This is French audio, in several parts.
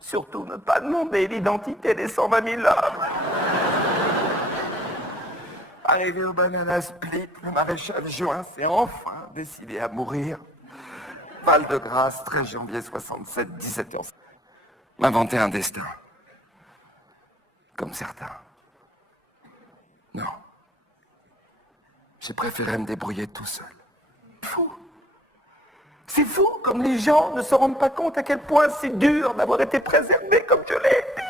Surtout ne pas demander l'identité des 120 000 hommes. Arrivé au Banana Split, le maréchal Juin s'est enfin décidé à mourir. Val-de-Grâce, 13 janvier 67, 17h. M'inventer un destin. Comme certains. Non. J'ai préféré me débrouiller tout seul. Fou. C'est fou comme les gens ne se rendent pas compte à quel point c'est dur d'avoir été préservé comme je l'ai été.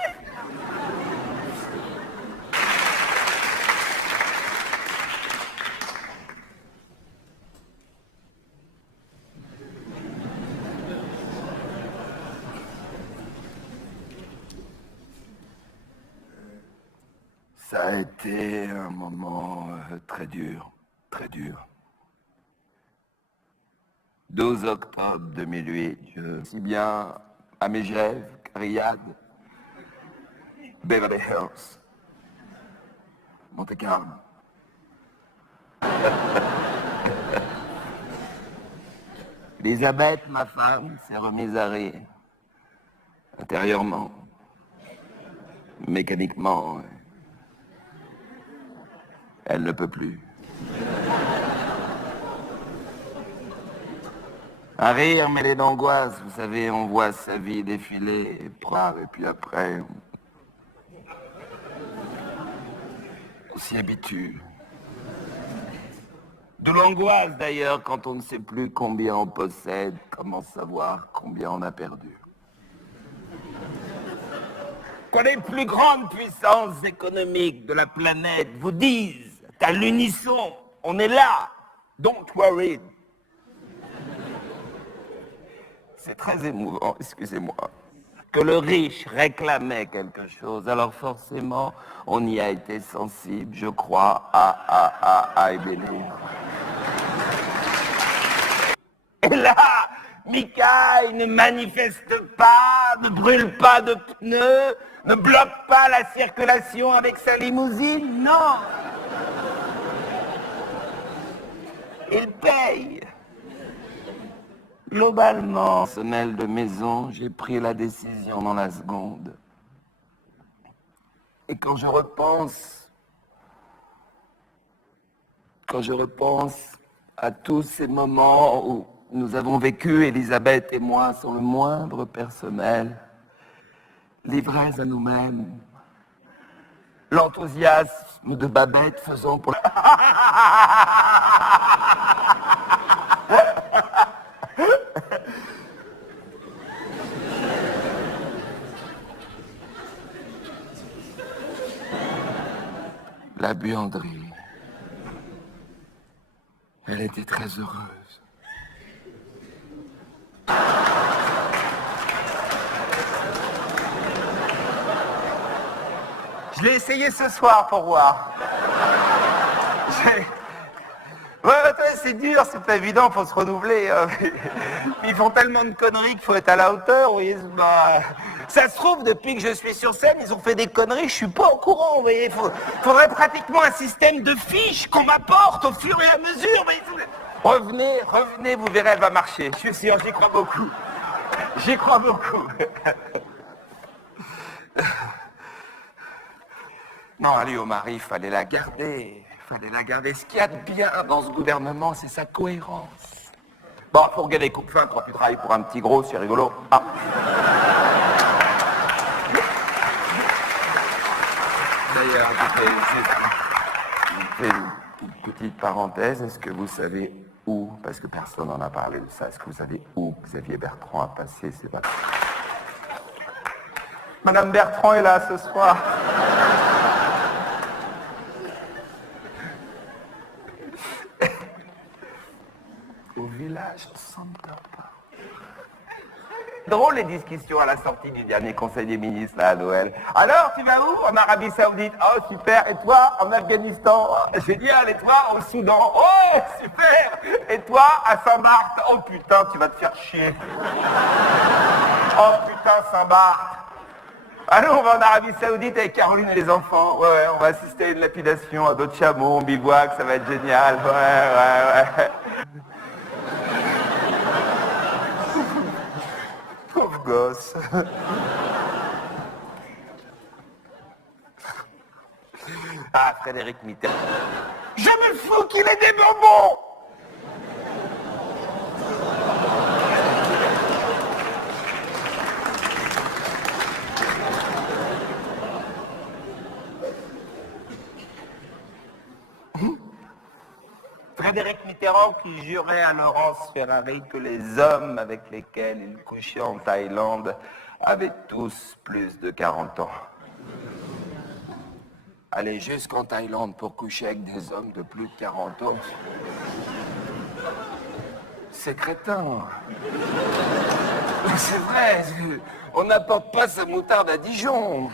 Ça a été un moment très dur, très dur. 12 octobre 2008, si bien à Megève, Riyad, Beverly Hills, Monte-Carlo. Elisabeth, ma femme, s'est remise à rire. Intérieurement, mécaniquement, elle ne peut plus. Un rire mêlé d'angoisse, vous savez, on voit sa vie défiler, et puis après, on s'y habitue. De l'angoisse d'ailleurs quand on ne sait plus combien on possède, comment savoir combien on a perdu. Quand les plus grandes puissances économiques de la planète vous disent à l'unisson, on est là, don't worry. C'est très émouvant, excusez-moi, que le riche réclamait quelque chose. Alors forcément, on y a été sensible, je crois, à ébénir. Et là, Mikaï ne manifeste pas, ne brûle pas de pneus, ne bloque pas la circulation avec sa limousine, non. Il paye. Globalement, personnel de maison, j'ai pris la décision dans la seconde. Et quand je repense à tous ces moments où nous avons vécu, Elisabeth et moi, sans le moindre personnel, livrés à nous-mêmes, l'enthousiasme de Babette faisant pour la buanderie. Elle était très heureuse. Je l'ai essayé ce soir pour voir. Ouais, c'est dur, c'est pas évident, faut se renouveler. Ils font tellement de conneries qu'il faut être à la hauteur, vous voyez. Bah, ça se trouve, depuis que je suis sur scène, ils ont fait des conneries, je suis pas au courant, vous voyez. Faudrait pratiquement un système de fiches qu'on m'apporte au fur et à mesure. Mais... Revenez, vous verrez, elle va marcher. Je suis sûr, j'y crois beaucoup. J'y crois beaucoup. Non, allez, au mari, il fallait la garder. Ce qu'il y a de bien dans ce gouvernement, c'est sa cohérence. Bon, faut regarder les coups de fin quand tu travailles pour un petit gros, c'est rigolo. Ah. D'ailleurs, je fais une petite parenthèse. Est-ce que vous savez où, parce que personne n'en a parlé de ça, est-ce que vous savez où Xavier Bertrand a passé ses vacances? Madame Bertrand est là ce soir. Au village de Santa Barbara. Drôle les discussions à la sortie du dernier conseil des ministres là, à Noël. Alors, tu vas où? En Arabie Saoudite. Oh, super. Et toi, en Afghanistan? Oh, génial. Et toi, au Soudan? Oh, super. Et toi, à Saint-Barth? Oh putain, tu vas te faire chier. Oh putain, Saint-Barth. Allez, on va en Arabie Saoudite avec Caroline et les enfants. Ouais, on va assister à une lapidation à dos de chameau, on bivouac, ça va être génial. Ouais. Pauvre gosse. Ah, Frédéric Mitterrand. Je me fous qu'il ait des bonbons. Frédéric Mitterrand qui jurait à Laurence Ferrari que les hommes avec lesquels il couchait en Thaïlande avaient tous plus de 40 ans. Aller jusqu'en Thaïlande pour coucher avec des hommes de plus de 40 ans, c'est crétin. C'est vrai, on n'apporte pas sa moutarde à Dijon.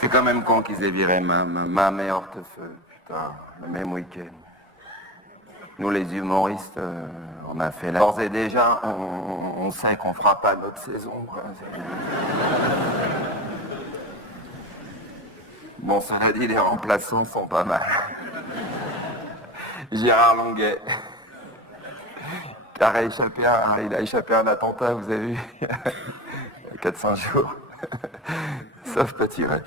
C'est quand même con qu'ils aient viré ma mère hortefeux, putain, le même week-end. Nous, les humoristes, on a fait la... D'ores et déjà, on sait qu'on fera pas notre saison, quoi. Bon, cela dit, les remplaçants sont pas mal. Gérard Longuet. Il a échappé à un attentat, vous avez vu, il y a 4-5 jours. Sauf petit, ouais.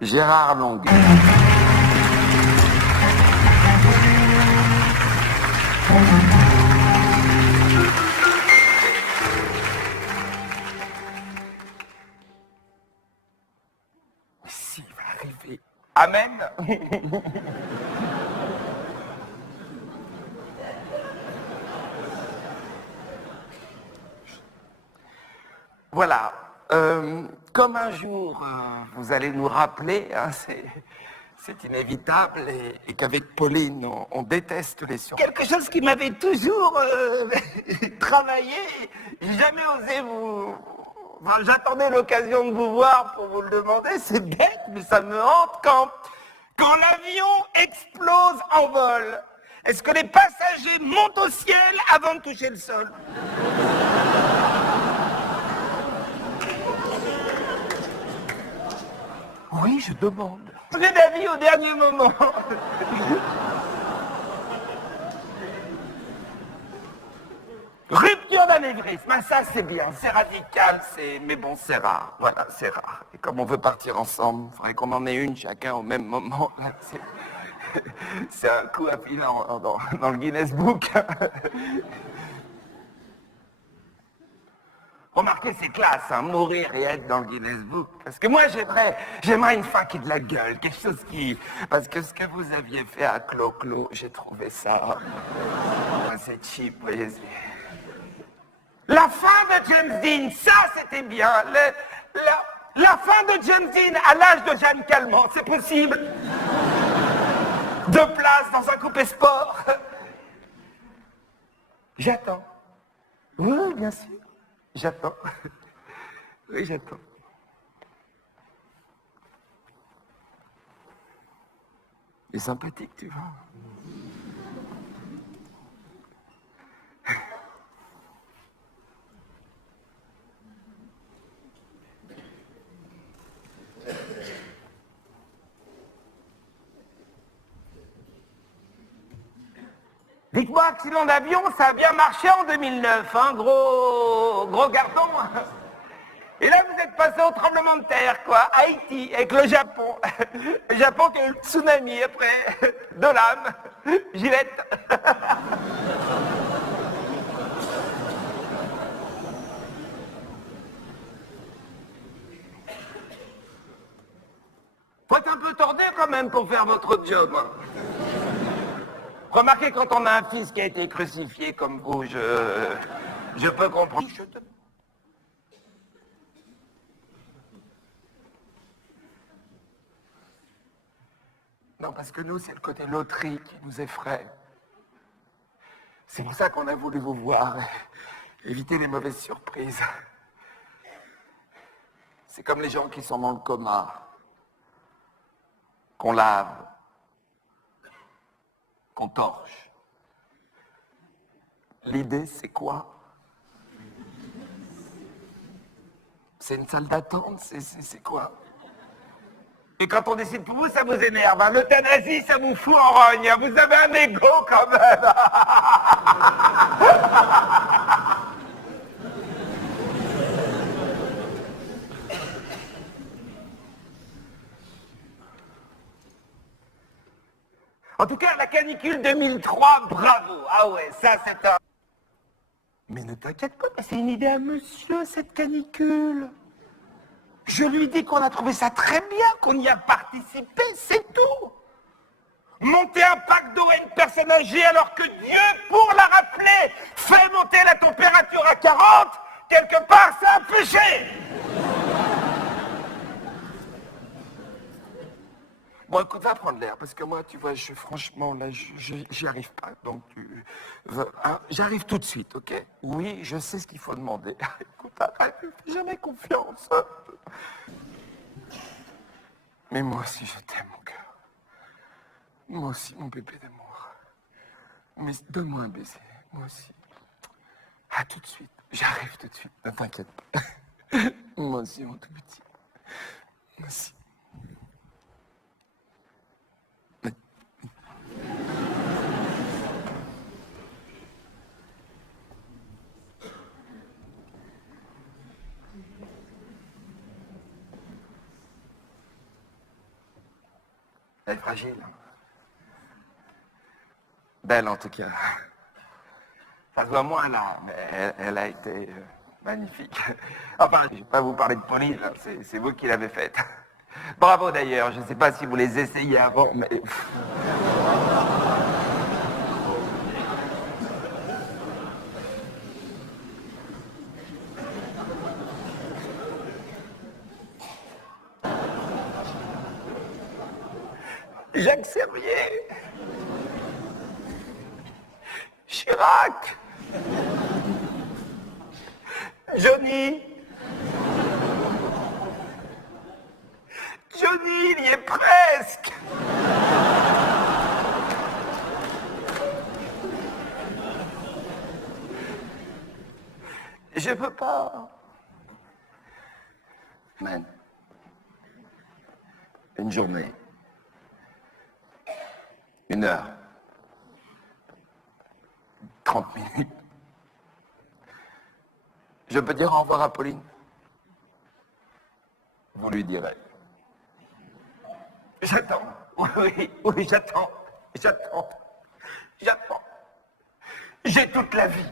Gérard Longuet. Si, il va arriver. Amen. Voilà. Comme un jour, vous allez nous rappeler, hein, c'est inévitable, et qu'avec Pauline, on déteste les surprises. Quelque chose qui m'avait toujours travaillé, j'ai jamais osé vous... Enfin, j'attendais l'occasion de vous voir pour vous le demander, c'est bête, mais ça me hante quand l'avion explose en vol. Est-ce que les passagers montent au ciel avant de toucher le sol? Oui, je demande. J'ai d'avis au dernier moment. Rupture d'anévrisme, ah, ça c'est bien, c'est radical, mais bon, c'est rare. Voilà, c'est rare. Et comme on veut partir ensemble, il faudrait qu'on en ait une chacun au même moment. C'est un coup à filer dans le Guinness Book. Remarquez, c'est classe, hein, mourir et être dans le Guinness Book. Parce que moi, j'aimerais une fin qui ait de la gueule, quelque chose qui... Parce que ce que vous aviez fait à Clo-Clo, j'ai trouvé ça... C'est cheap, vous voyez. La fin de James Dean, ça c'était bien. La fin de James Dean à l'âge de Jeanne Calment, c'est possible. 2 places dans un coupé sport. J'attends. Oui, bien sûr. J'attends. Oui, j'attends. Il est sympathique, tu vois. Dites-moi, accident d'avion, ça a bien marché en 2009, hein, gros carton. Et là, vous êtes passé au tremblement de terre, quoi, Haïti, avec le Japon. Le Japon qui a eu le tsunami après, de l'âme, Gillette. Faut être un peu tordé quand même pour faire votre job. Remarquez, quand on a un fils qui a été crucifié comme vous, je peux comprendre. Non, parce que nous, c'est le côté loterie qui nous effraie. C'est pour ça qu'on a voulu vous voir, éviter les mauvaises surprises. C'est comme les gens qui sont dans le coma, qu'on lave, qu'on torche. L'idée, c'est quoi? C'est une salle d'attente, c'est quoi? Et quand on décide pour vous, ça vous énerve. Hein. L'euthanasie, ça vous fout en rogne. Hein. Vous avez un égo quand même. En tout cas, la canicule 2003, bravo. Ah ouais, ça c'est un... Mais ne t'inquiète pas, c'est une idée à monsieur, cette canicule. Je lui dis qu'on a trouvé ça très bien, qu'on y a participé, c'est tout. Monter un pack d'eau à une personne âgée alors que Dieu, pour la rappeler, fait monter la température à 40, quelque part, c'est un péché. Bon, écoute, va prendre l'air, parce que moi, tu vois, franchement, là, j'y arrive pas. Donc, j'arrive tout de suite, ok? Oui, je sais ce qu'il faut demander. Écoute, arrête, ne fais jamais confiance. Mais moi aussi, je t'aime, mon cœur. Moi aussi, mon bébé d'amour. Mais donne-moi un baiser, moi aussi. À tout de suite. J'arrive tout de suite, ne t'inquiète pas. Moi aussi, mon tout petit. Moi aussi. Elle est fragile. Belle en tout cas. Ça se voit moins là, mais elle a été magnifique. Enfin, je ne vais pas vous parler de Pauline, c'est vous qui l'avez faite. Bravo d'ailleurs, je ne sais pas si vous les essayez avant, mais... Jacques Servier, Chirac, Johnny, il y est presque. Je peux pas. Man, une journée. 1 heure. 30 minutes. Je peux dire au revoir à Pauline? Vous lui direz. J'attends. Oui, j'attends. J'ai toute la vie.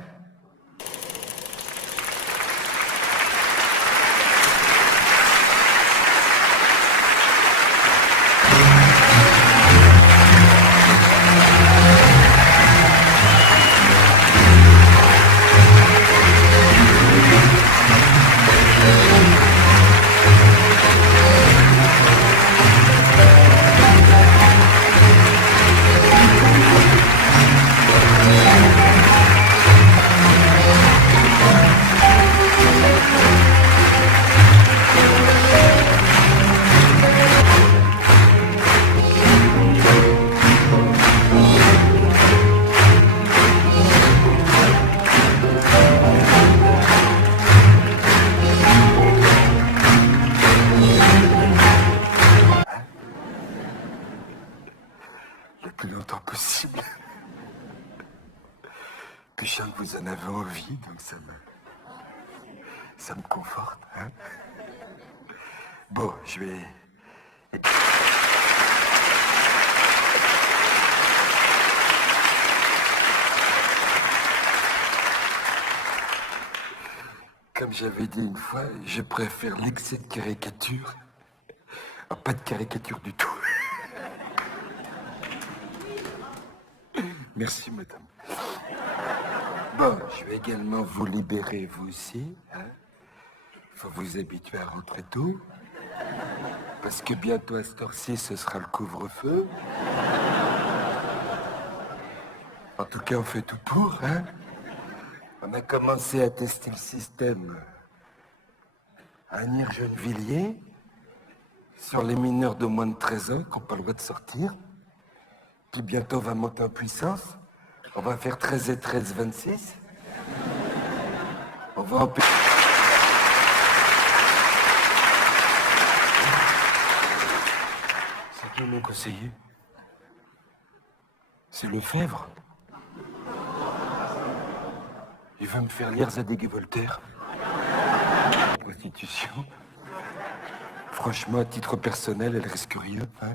Le plus longtemps possible. Puis je sens que vous en avez envie, donc ça me conforte. Hein. Bon, je vais... Comme j'avais dit une fois, je préfère l'excès de caricature à pas de caricature du tout. Merci, madame. Bon, je vais également vous libérer, vous aussi. Hein. Faut vous habituer à rentrer tôt. Parce que bientôt, à cette heure-ci, ce sera le couvre-feu. En tout cas, on fait tout pour, hein. On a commencé à tester le système à Nire-Gennevilliers sur les mineurs de moins de 13 ans qui n'ont pas le droit de sortir. Puis bientôt, on va monter en puissance. On va faire 13 et 13, 26. On va en... Et mon conseiller, c'est Lefebvre. Il veut me faire lire Zadig et Voltaire. Prostitution. Franchement, à titre personnel, elle risque rien. Hein.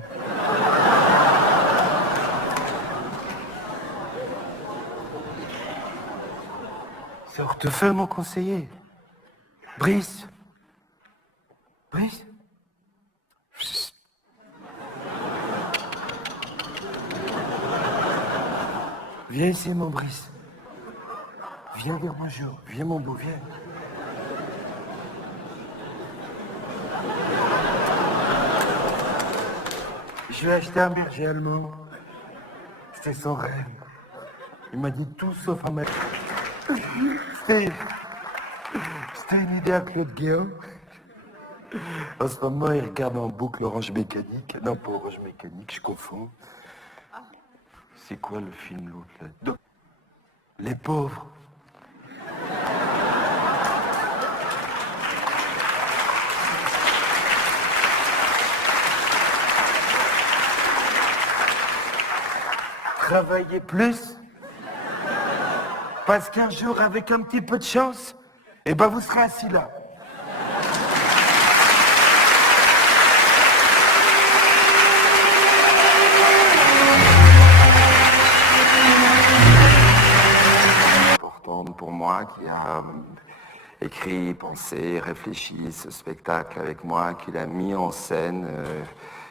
C'est Hortefeux, mon conseiller. Brice. Brice. Psst. Viens ici, mon Brice. Viens dire bonjour. Viens, mon beau, viens. Je lui ai acheté un berger allemand. C'était son rêve. Il m'a dit tout sauf un mec. C'était une idée à Claude Guéant. En ce moment, il regarde en boucle Orange Mécanique. Non, pas Orange Mécanique, je confonds. C'est quoi le film, l'autre, là? Les pauvres. Travaillez plus. Parce qu'un jour, avec un petit peu de chance, eh ben vous serez assis là. Importante pour moi qui a écrit, pensé, réfléchi ce spectacle avec moi, qui l'a mis en scène,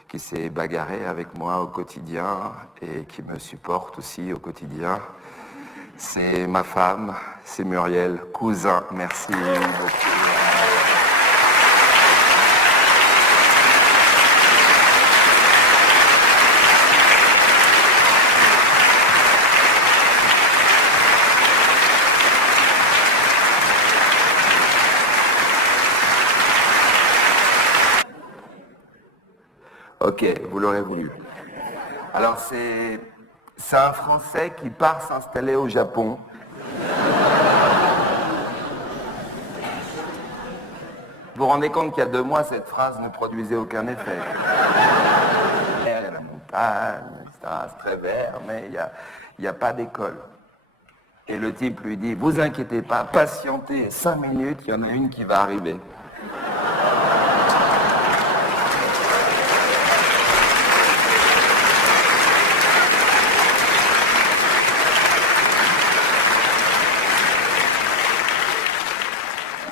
qui s'est bagarré avec moi au quotidien et qui me supporte aussi au quotidien. C'est ma femme, c'est Muriel Cousin. Merci beaucoup. Ok, vous l'aurez voulu. Alors c'est un Français qui part s'installer au Japon. Vous vous rendez compte qu'il y a 2 mois, cette phrase ne produisait aucun effet. Il y a la montagne, c'est très vert, mais il n'y a pas d'école. Et le type lui dit, vous inquiétez pas, patientez 5 minutes, il y en a une qui va arriver.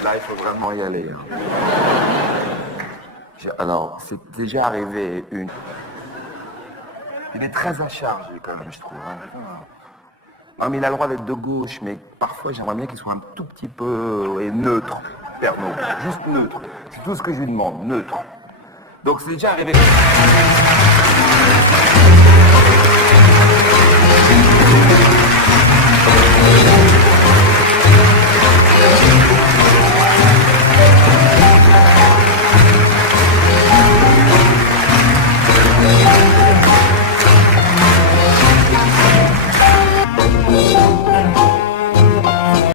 Là, il faut vraiment y aller. Hein. Alors, c'est déjà arrivé une. Il est très à charge, quand même, je trouve. Hein. Non, mais il a le droit d'être de gauche, mais parfois, j'aimerais bien qu'il soit un tout petit peu neutre, Pernod. Juste neutre. C'est tout ce que je lui demande, neutre. Donc, c'est déjà arrivé.